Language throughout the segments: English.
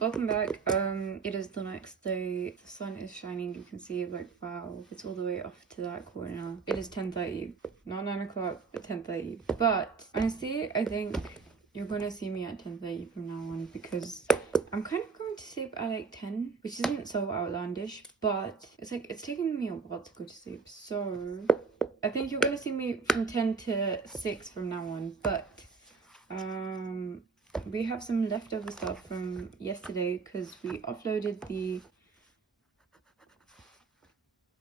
welcome back. It is the next day. The sun is shining. You can see like, wow, it's all the way off to that corner. It is 10:30, not 9 o'clock, but 10:30. But honestly, I think you're gonna see me at 10:30 from now on, because I'm kind of going to sleep at like 10, which isn't so outlandish, but it's like it's taking me a while to go to sleep. So I think you're gonna see me from 10 to 6 from now on. But we have some leftover stuff from yesterday because we uploaded the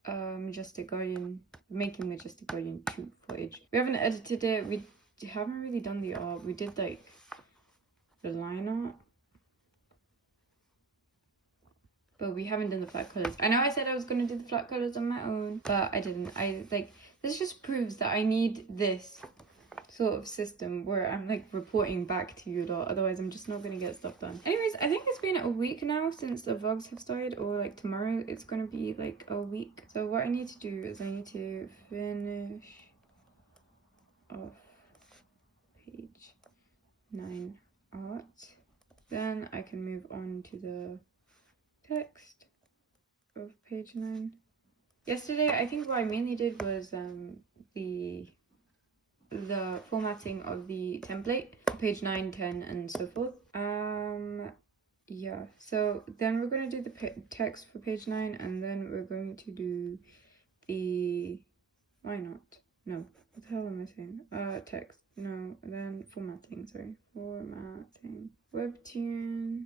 Majestic Guardian, making Majestic Guardian 2 footage. We haven't edited it. We haven't really done the art. We did like the line art, but we haven't done the flat colors. I know I said I was gonna do the flat colors on my own, but I didn't. This just proves that I need this sort of system where I'm like reporting back to you lot, otherwise I'm just not gonna get stuff done. Anyways, I think it's been a week now since the vlogs have started, or like tomorrow it's gonna be like a week. So what I need to do is I need to finish off page 9 art, then I can move on to the text of page 9. Yesterday I think what I mainly did was the formatting of the template, page 9, 10 and so forth. Yeah, so then we're going to do the text for page 9, and then we're going to do the, why not, no, what the hell am I saying, text, no, then formatting, webtoon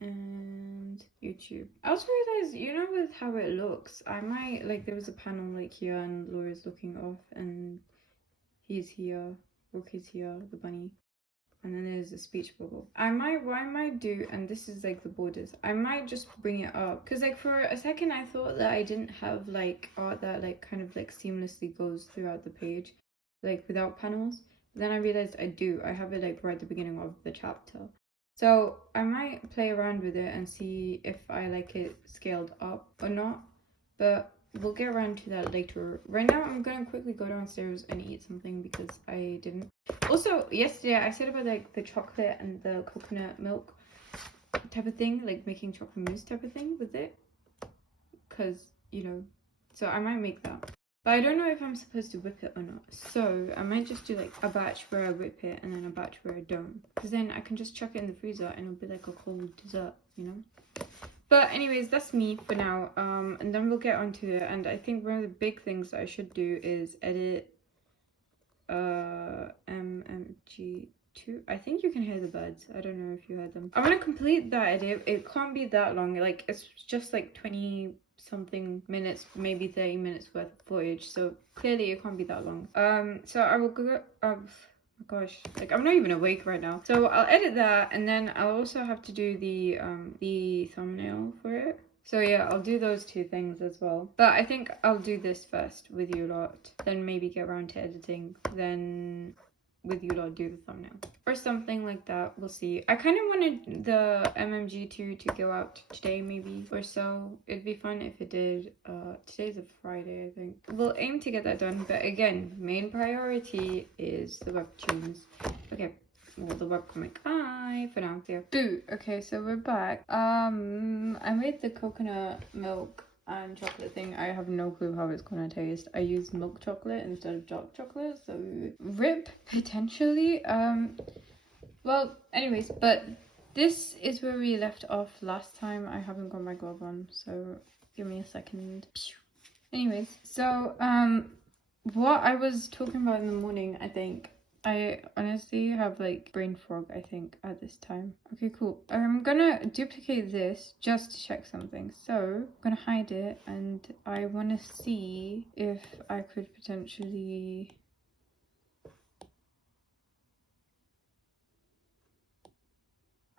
and YouTube. I also realized, you know, with how it looks, I might, like, there was a panel like here and Laura's looking off and he's here, Rook is here, the bunny, and then there's a speech bubble. What I might do, and this is like the borders, I might just bring it up, because like for a second I thought that I didn't have like art that like kind of like seamlessly goes throughout the page, like without panels. But then I realized I do. I have it like right at the beginning of the chapter. So I might play around with it and see if I like it scaled up or not, but we'll get around to that later. Right now, I'm gonna quickly go downstairs and eat something because I didn't. Also, yesterday I said about like the chocolate and the coconut milk type of thing, like making chocolate mousse type of thing with it, because you know. So I might make that, but I don't know if I'm supposed to whip it or not. So I might just do like a batch where I whip it and then a batch where I don't, because then I can just chuck it in the freezer and it'll be like a cold dessert, you know. But anyways, that's me for now, and then we'll get onto it. And I think one of the big things that I should do is edit MMG2. I think you can hear the birds. I don't know if you heard them. I'm gonna complete that edit. It can't be that long, like it's just like 20 something minutes, maybe 30 minutes worth of footage, so clearly it can't be that long. So I will go oh gosh, like I'm not even awake right now. So I'll edit that, and then I'll also have to do the thumbnail for it. So yeah, I'll do those two things as well. But I think I'll do this first with you lot, then maybe get around to editing, then with you lot do the thumbnail or something like that. We'll see. I kind of wanted the MMG2 to go out today maybe or so. It'd be fun if it did. Today's a Friday, I think. We'll aim to get that done, but again, main priority is the webtoons. Okay, well, the webcomic for now. Yeah. Boo. Okay, so we're back. I made the coconut milk and chocolate thing. I have no clue how it's gonna taste. I used milk chocolate instead of dark chocolate, so rip potentially. Well, anyways, but this is where we left off last time. I haven't got my glove on, so give me a second. Anyways, so what I was talking about in the morning, I think I honestly have like brain fog, I think, at this time. Okay, cool. I'm gonna duplicate this just to check something. So I'm gonna hide it, and I want to see if I could potentially...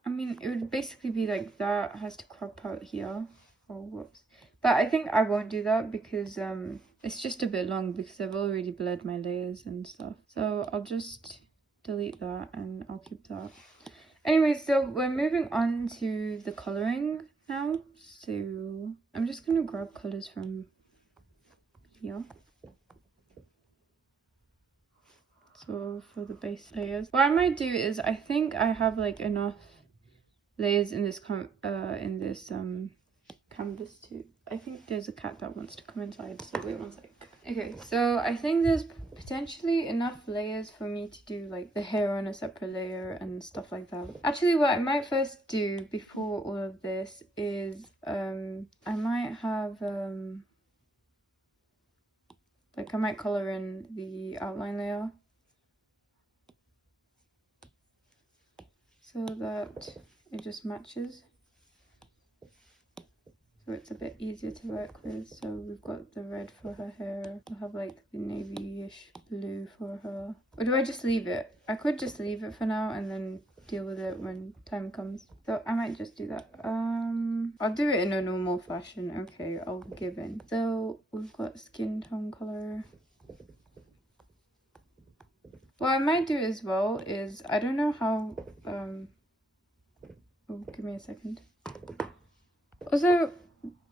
I mean, it would basically be like that has to crop out here. Oh, whoops. But I think I won't do that because it's just a bit long because I've already blurred my layers and stuff. So I'll just delete that and I'll keep that. Anyway, so we're moving on to the coloring now. So I'm just going to grab colors from here. So for the base layers, what I might do is I think I have like enough layers in this canvas too. I think there's a cat that wants to come inside, so wait one sec. Okay, so I think there's potentially enough layers for me to do like the hair on a separate layer and stuff like that. Actually, what I might first do before all of this is I might have like I might color in the outline layer so that it just matches. So it's a bit easier to work with. So we've got the red for her hair. We'll have like the navy-ish blue for her. Or do I just leave it? I could just leave it for now and then deal with it when time comes. So I might just do that. I'll do it in a normal fashion. Okay, I'll give in. So we've got skin tone color. What I might do as well is, I don't know how, oh, give me a second. Also,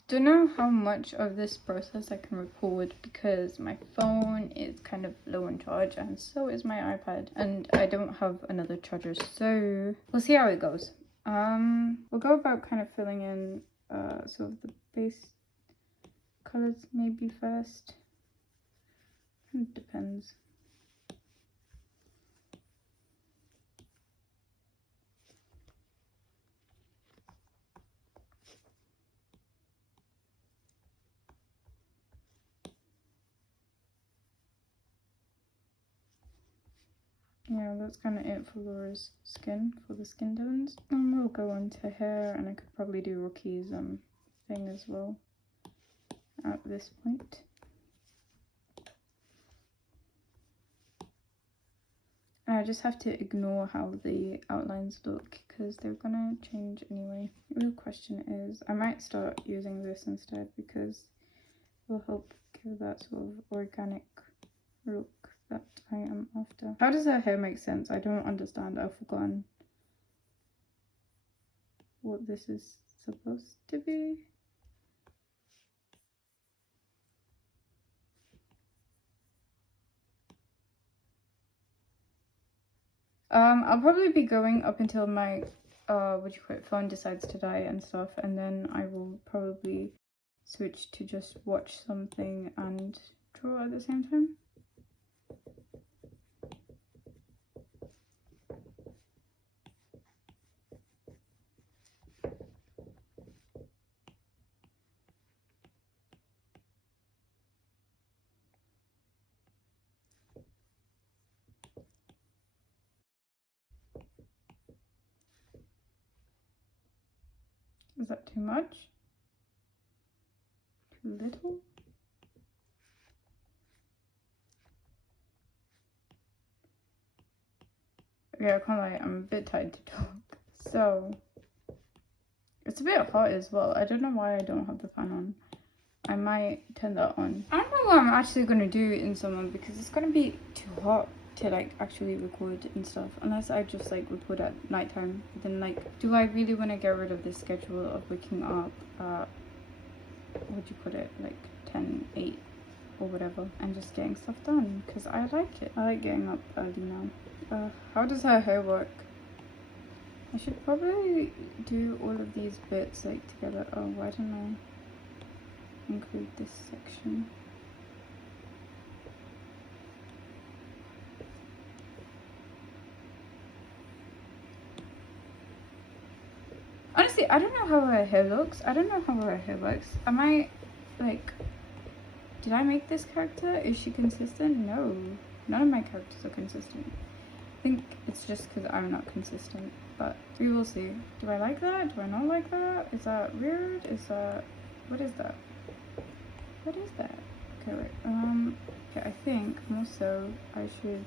don't know how much of this process I can record because my phone is kind of low on charge and so is my iPad, and I don't have another charger, so we'll see how it goes. We'll go about kind of filling in sort of the base colors maybe first. It depends. Yeah, that's kind of it for Laura's skin, for the skin tones. And we'll go on to hair, and I could probably do Rookie's thing as well at this point. And I just have to ignore how the outlines look because they're gonna change anyway. The real question is, I might start using this instead because it will help give that sort of organic look that I am after. How does her hair make sense? I don't understand. I've forgotten what this is supposed to be. I'll probably be going up until my phone decides to die and stuff, and then I will probably switch to just watch something and draw at the same time. Is that too much? Too little? Yeah, I can't lie, I'm a bit tired to talk. So, it's a bit hot as well. I don't know why I don't have the fan on. I might turn that on. I don't know what I'm actually going to do in summer because it's going to be too hot to like actually record and stuff, unless I just like record at nighttime. But then like, do I really want to get rid of this schedule of waking up at, what'd you put it, like 10, 8 or whatever, and just getting stuff done because I like it. I like getting up early now. How does her hair work? I should probably do all of these bits like together. Oh, why don't I include this section? Honestly, I don't know how her hair looks. I don't know how her hair works. Am I like, did I make this character? Is she consistent? No, none of my characters are consistent. I think it's just because I'm not consistent, but we will see. Do I like that? Do I not like that? Is that weird? Is that, what is that? What is that? Okay, wait. Okay, I think more so I should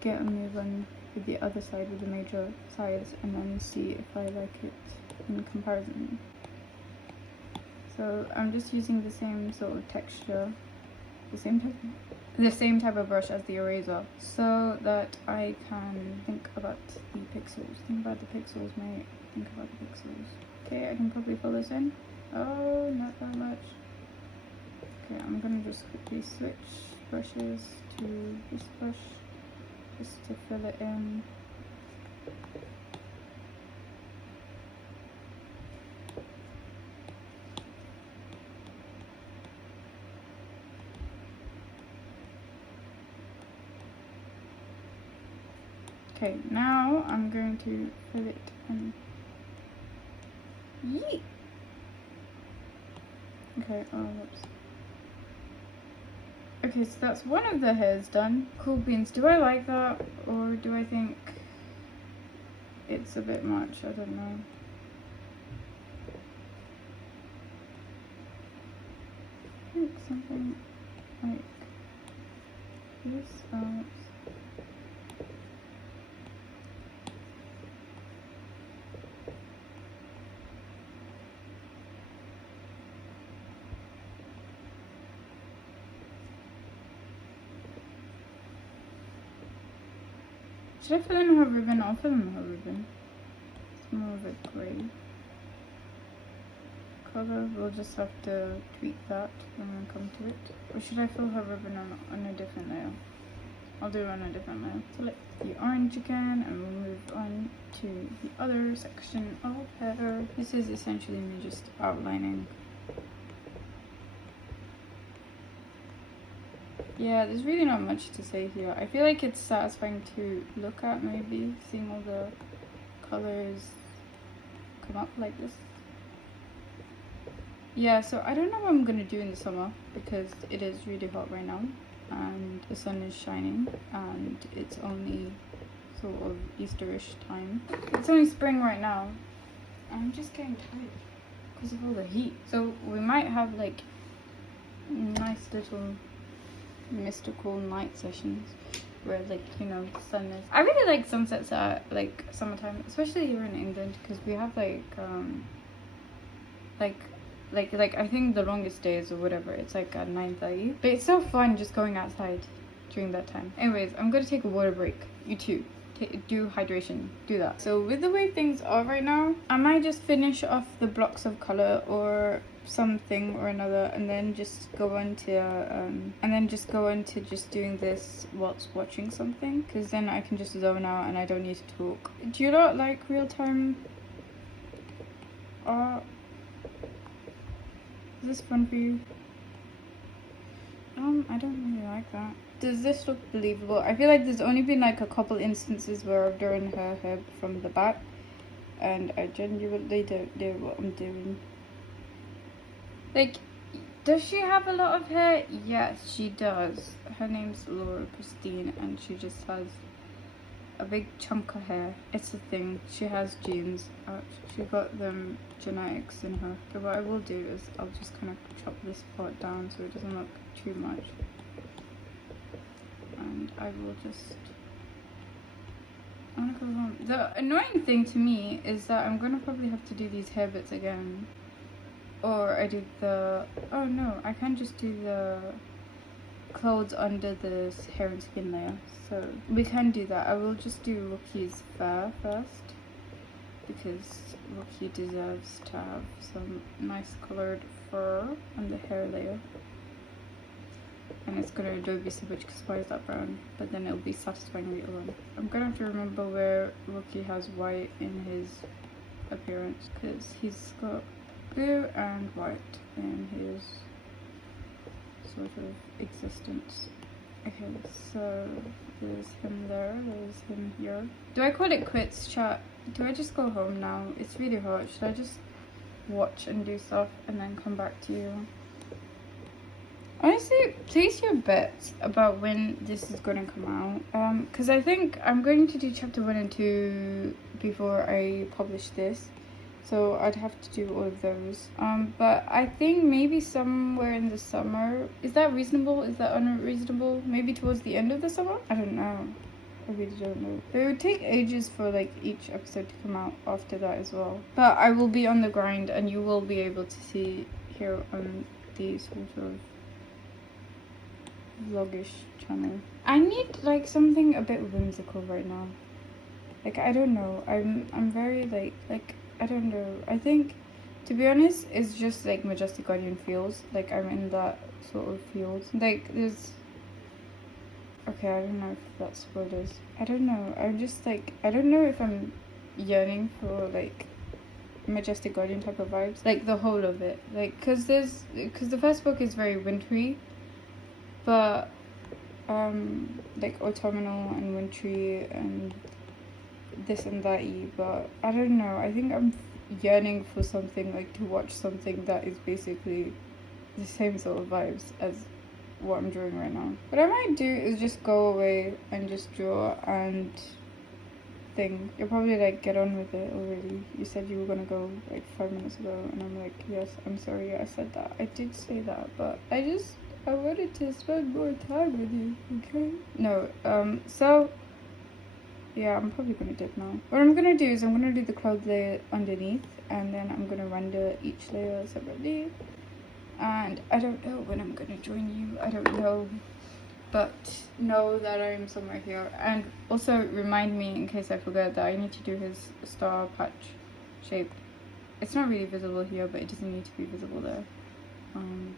get a move on with the other side, with the major sides, and then see if I like it in comparison. So I'm just using the same sort of texture, the same type of brush as the eraser, so that I can think about the pixels. Think about the pixels, mate. Think about the pixels. Okay, I can probably fill this in. Oh, not that much. Okay, I'm gonna just quickly switch brushes to this brush just to fill it in. Okay, now I'm going to fill it in. Yeet. Okay, oh whoops. Okay, so that's one of the hairs done. Cool beans. Do I like that, or do I think it's a bit much? I don't know. I think something like this. Should I fill in her ribbon? I'll fill in her ribbon. It's more of a grey color. We'll just have to tweak that when we come to it. Or should I fill her ribbon on a different layer? I'll do it on a different layer. Select the orange again, and we'll move on to the other section of hair. This is essentially me just outlining. Yeah, there's really not much to say here. I feel like it's satisfying to look at, maybe, seeing all the colors come up like this. Yeah, so I don't know what I'm gonna do in the summer because it is really hot right now and the sun is shining and it's only sort of Easterish time. It's only spring right now. I'm just getting tired because of all the heat. So we might have like nice little mystical night sessions where, like, you know, the sun is. I really like sunsets at like summertime, especially here in England, because we have like I think the longest days or whatever, it's like at 9:30. But it's so fun just going outside during that time. Anyways, I'm gonna take a water break. You too. Do hydration, do that. So with the way things are right now, I might just finish off the blocks of color or something or another, and then just go on to just doing this whilst watching something, because then I can just zone out and I don't need to talk. Do you not like real-time art? Is this fun for you? I don't really like that. Does this look believable? I feel like there's only been like a couple instances where I've drawn her hair from the back and I genuinely don't know what I'm doing. Like, does she have a lot of hair? Yes, she does. Her name's Laura Christine and she just has a big chunk of hair. It's a thing. She has genes. She got them genetics in her. So what I will do is I'll just kind of chop this part down so it doesn't look too much. And I will just... I wanna go home. The annoying thing to me is that I'm gonna probably have to do these hair bits again. Or I do the... Oh no, I can just do the clothes under this hair and skin layer. So we can do that. I will just do Rookie's fur first, because Rookie deserves to have some nice coloured fur on the hair layer. And it's gonna Adobe so much because why is that brown? But then it'll be satisfying later on. I'm gonna have to remember where Rookie has white in his appearance, because he's got blue and white in his sort of existence. Okay, so there's him there, there's him here. Do I call it quits, chat? Do I just go home now? It's really hot. Should I just watch and do stuff and then come back to you? Honestly, place your bets about when this is going to come out. Because I think I'm going to do chapter 1 and 2 before I publish this. So I'd have to do all of those. But I think maybe somewhere in the summer. Is that reasonable? Is that unreasonable? Maybe towards the end of the summer? I don't know. I really don't know. But it would take ages for like each episode to come out after that as well. But I will be on the grind and you will be able to see here on the sort of vlogish channel. I need like something a bit whimsical right now. Like, I don't know. I'm very like I don't know. I think, to be honest, it's just like Majestic Guardian feels. Like I'm in that sort of field. Like there's... Okay, I don't know if that's what it is. I don't know. I'm just like... I don't know if I'm yearning for like Majestic Guardian type of vibes. Like the whole of it. Like, because the first book is very wintry. But like autumnal and wintry and this and that-y, but I don't know. I think I'm yearning for something, like to watch something that is basically the same sort of vibes as what I'm drawing right now. What I might do is just go away and just draw and thing. You'll probably like get on with it already. You said you were gonna go like 5 minutes ago, and I'm like, yes, I'm sorry I said that. I did say that, but I wanted to spend more time with you, okay? No, so yeah, I'm probably gonna dip now. What I'm gonna do is I'm gonna do the cloud layer underneath, and then I'm gonna render each layer separately. And I don't know when I'm gonna join you. I don't know, but know that I'm somewhere here. And also remind me, in case I forget, that I need to do his star patch shape. It's not really visible here, but it doesn't need to be visible there.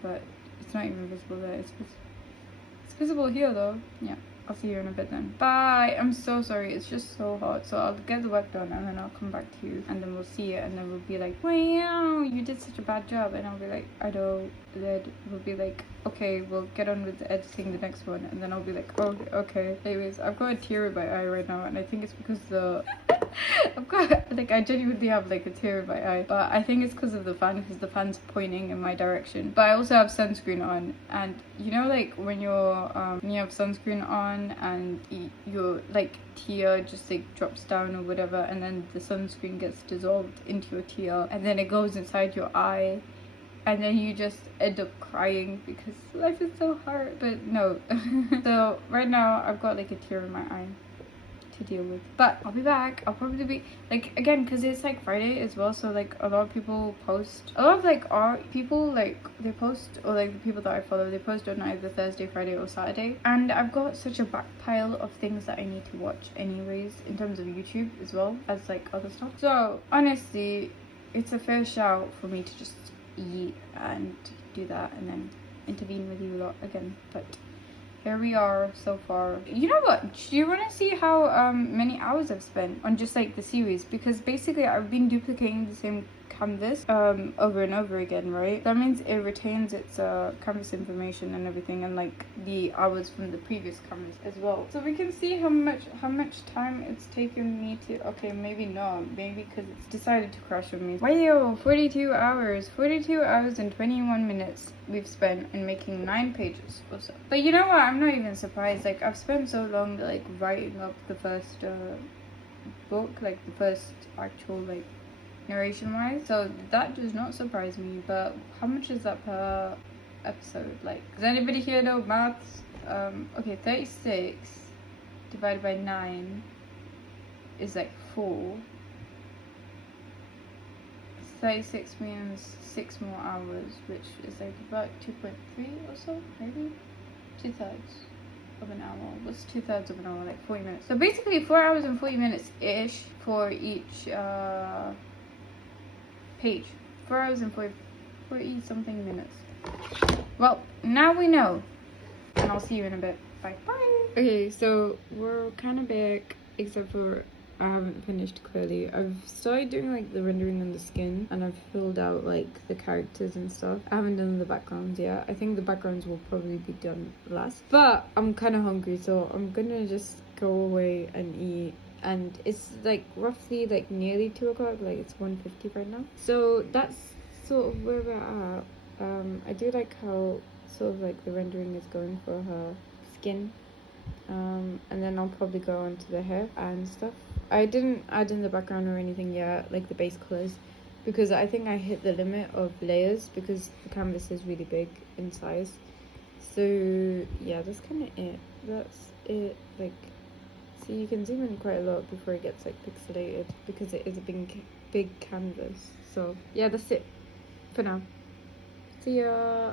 But it's not even visible there. It's visible here though. Yeah, I'll see you in a bit then. Bye. I'm so sorry. It's just so hot. So I'll get the work done, and then I'll come back to you, and then we'll see it, and then we'll be like, wow, you did such a bad job. And I'll be like, I know. Then we'll be like, okay, we'll get on with editing the next one. And then I'll be like, oh, okay. Anyways, I've got a tear in my eye right now, and I think it's because the I've got, like, I genuinely have like a tear in my eye, but I think it's because of the fan, because the fan's pointing in my direction. But I also have sunscreen on, and you know, like when you're when you have sunscreen on and your like tear just like drops down or whatever, and then the sunscreen gets dissolved into your tear, and then it goes inside your eye, and then you just end up crying because life is so hard. But no. So right now I've got like a tear in my eye to deal with, but I'll be back. I'll probably be like, again, because it's like Friday as well, so like a lot of people post, a lot of like art people, like they post, or like the people that I follow, they post on either Thursday, Friday or Saturday, and I've got such a back pile of things that I need to watch anyways, in terms of YouTube as well as like other stuff. So honestly, it's a fair shout for me to just eat and do that and then intervene with you a lot again. But here we are so far. You know what? Do you want to see how many hours I've spent on just like the series? Because basically I've been duplicating the same canvas over and over again, right? That means it retains its canvas information and everything, and like the hours from the previous canvas as well. So we can see how much time it's taken me to, okay, maybe not, maybe because it's decided to crash on me. Wow, 42 hours and 21 minutes we've spent in making 9 pages or so. But you know what, I'm not even surprised. Like, I've spent so long like writing up the first book, like the first actual like narration wise, so that does not surprise me. But how much is that per episode? Like, does anybody here know maths? Okay, 36 divided by 9 is like 4. 36 means 6 more hours, which is like about 2.3 or so, maybe 2/3 of an hour. What's 2/3 of an hour? Like 40 minutes. So basically 4 hours and 40 minutes ish for each page. 4 hours and 40 something minutes. Well, now we know, and I'll see you in a bit. Bye. Okay, so we're kind of back, except for I haven't finished clearly. I've started doing like the rendering on the skin, and I've filled out like the characters and stuff. I haven't done the backgrounds yet. I think the backgrounds will probably be done last. But I'm kind of hungry, so I'm gonna just go away and eat. And it's like roughly like nearly 2 o'clock, like it's 1:50 right now. So that's sort of where we're at. I do like how sort of like the rendering is going for her skin. And then I'll probably go on to the hair and stuff. I didn't add in the background or anything yet, like the base colors, because I think I hit the limit of layers because the canvas is really big in size. So yeah, that's kind of it. That's it. Like, see, you can zoom in quite a lot before it gets like pixelated because it is a big canvas. So yeah, that's it for now. See ya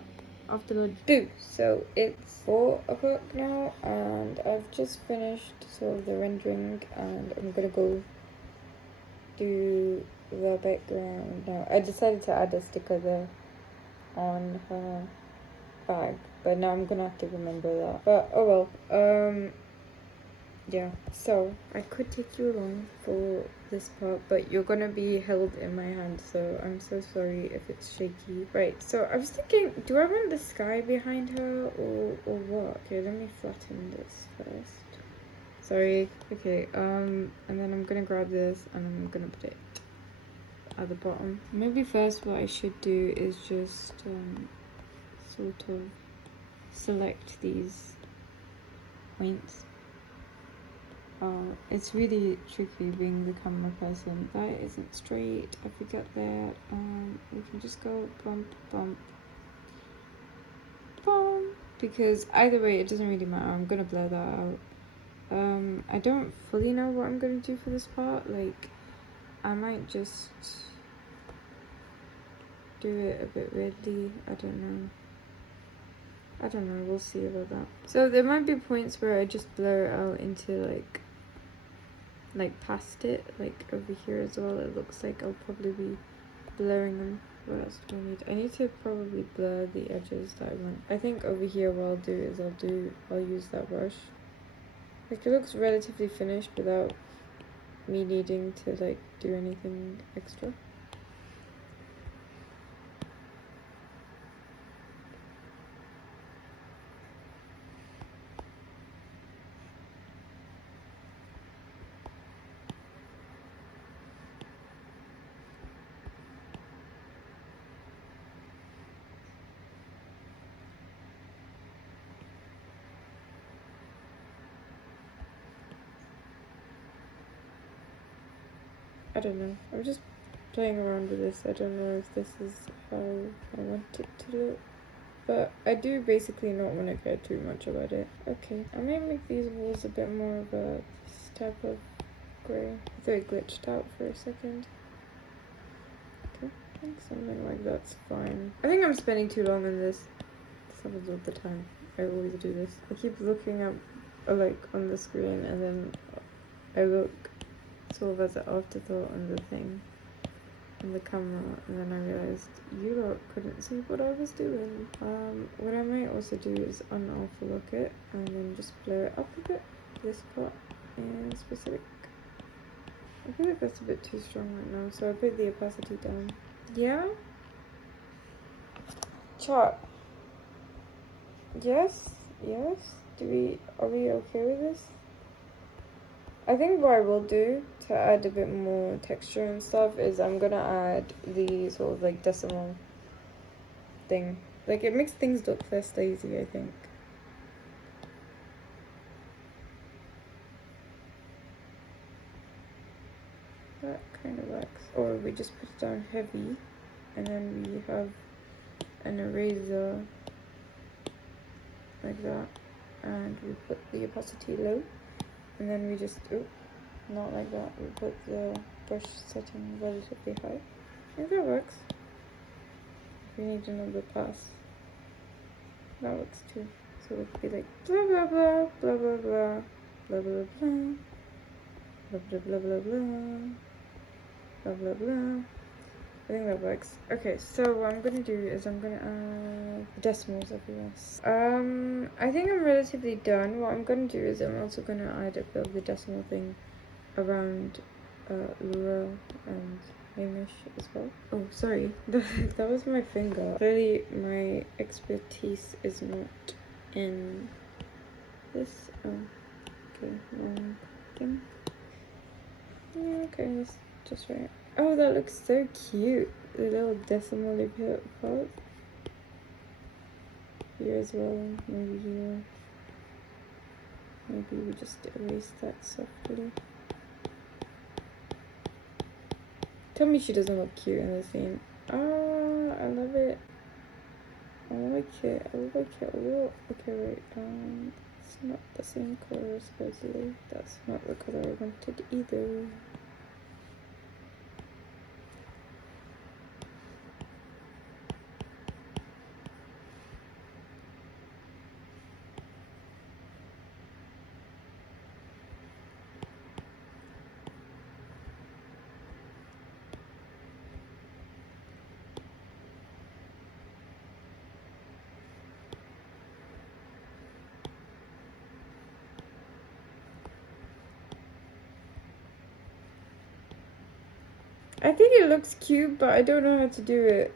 after lunch. So it's 4 o'clock now, and I've just finished sort of the rendering, and I'm gonna go do the background now. I decided to add a sticker there on her bag, but now I'm gonna have to remember that. But oh well. Yeah, so I could take you along for this part, but you're gonna be held in my hand, so I'm so sorry if it's shaky. Right, so I was thinking, do I want the sky behind her or what? Okay, let me flatten this first. Sorry. Okay, and then I'm gonna grab this and I'm gonna put it at the bottom. Maybe first what I should do is just sort of select these points. It's really tricky being the camera person. That isn't straight. I forget that. We can just go bump, bump, bump. Because either way, it doesn't really matter. I'm gonna blur that out. I don't fully know what I'm gonna do for this part. Like, I might just do it a bit weirdly. I don't know. We'll see about that. So there might be points where I just blur it out into like past it, like over here as well. It looks like I'll probably be blurring them. What else do I need? I need to probably blur the edges that I want. I think over here what I'll do is I'll use that brush. Like, it looks relatively finished without me needing to like do anything extra. I don't know. I'm just playing around with this. I don't know if this is how I want it to look. But I do basically not want to care too much about it. Okay, I may make these walls a bit more of this type of grey. I thought it glitched out for a second. Okay, I think something like that's fine. I think I'm spending too long on this. This happens all the time. I always do this. I keep looking up like on the screen and then I look sort of as an afterthought on the thing, on the camera, and then I realized you lot couldn't see what I was doing. What I might also do is unlock it and then just blur it up a bit, this part in specific. I feel like that's a bit too strong right now, so I put the opacity down. Yeah? Chat. Yes? Yes? Are we okay with this? I think what I will do to add a bit more texture and stuff is I'm gonna add the sort of like decimal thing. Like, it makes things look less lazy, I think. That kind of works. Or we just put it down heavy and then we have an eraser like that, and we put the opacity low. And then we just, not like that, we put the brush setting relatively high. I think that works. If we need another pass, that works too. So it could be like blah blah blah, blah blah blah, blah blah blah, blah blah blah blah blah, blah blah blah. I think that works. Okay, so what I'm gonna do is I'm gonna add decimals everywhere. I think I'm relatively done. What I'm gonna do is I'm also gonna add a bit of the decimal thing around Laura and Hamish as well. Oh, sorry, that was my finger. Clearly my expertise is not in this. Oh, okay, wrong thing. Yeah, okay, that's just right. Oh, that looks so cute. The little decimal part. Here as well, maybe here. Maybe we just erase that softly. Tell me she doesn't look cute in the scene. Ah, I love it. I like it. I like it a lot. Okay, wait. It's not the same color supposedly. That's not the color I wanted either. I think it looks cute, but I don't know how to do it.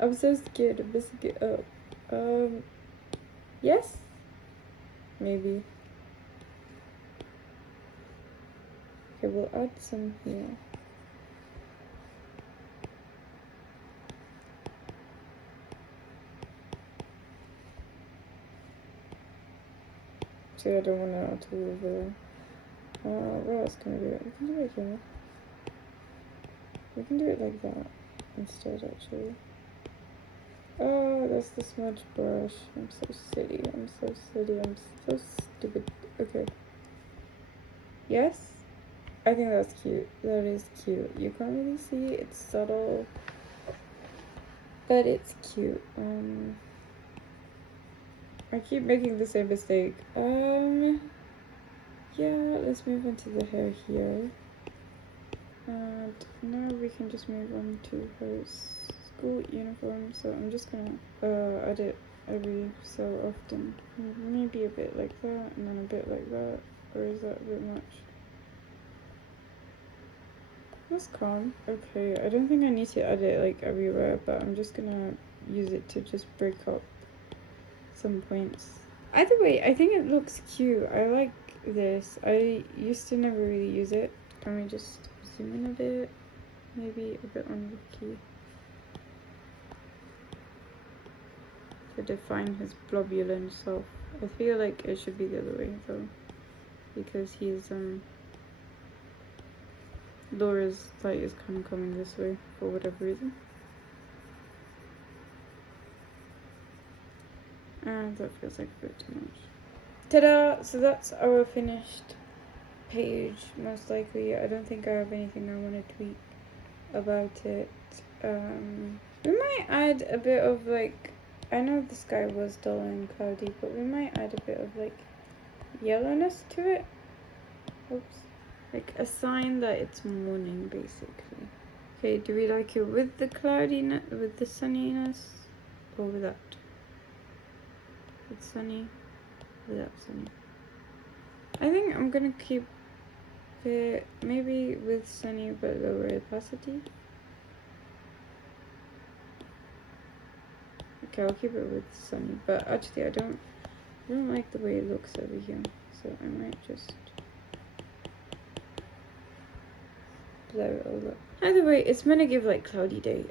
I'm so scared of messing it up. Yes? maybe. Okay, we'll add some here. See, I don't want to add all over there. Where else can we do it? We can do it here. We can do it like that instead, actually. Oh, that's the smudge brush. I'm so silly. I'm so silly. I'm so stupid. Okay. Yes? I think that's cute. That is cute. You can't really see. It's subtle. But it's cute. I keep making the same mistake. Yeah, let's move on to the hair here. And now we can just move on to her school uniform. So I'm just gonna add it every so often. Maybe a bit like that, and then a bit like that. Or is that a bit much? That's calm. Okay, I don't think I need to add it like everywhere, but I'm just gonna use it to just break up some points. Either way, I think it looks cute. I like this. I used to never really use it. Let me just zoom in a bit. Maybe a bit on the key. To define his blobulent self. I feel like it should be the other way though. Because he's Laura's light is kind of coming this way for whatever reason. And that feels like a bit too much. Ta-da! So that's our finished page, most likely. I don't think I have anything I want to tweak about it. We might add a bit of like, I know the sky was dull and cloudy, but we might add a bit of like yellowness to it. Oops. Like a sign that it's morning, basically. Okay, do we like it with the cloudiness, with the sunniness, or without? With sunny, without sunny. I think I'm gonna keep it maybe with sunny but lower opacity. Okay, I'll keep it with sunny, but actually I don't like the way it looks over here, so I might just blur it all up. Either way, it's meant to give like cloudy day.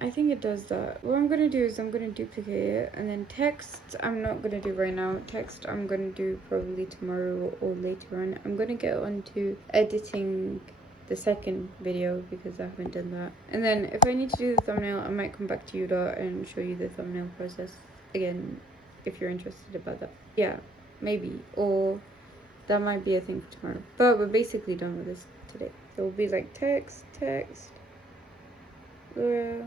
I think it does that. What I'm gonna do is I'm gonna duplicate it, and then text I'm not gonna do right now. Text I'm gonna do probably tomorrow or later on. I'm gonna get on to editing the second video because I haven't done that. And then if I need to do the thumbnail, I might come back to you lot and show you the thumbnail process again if you're interested about that. Yeah, maybe, or that might be a thing for tomorrow. But we're basically done with this today. So it'll be like text, Laura,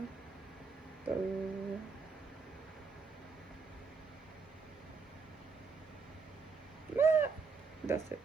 that's it.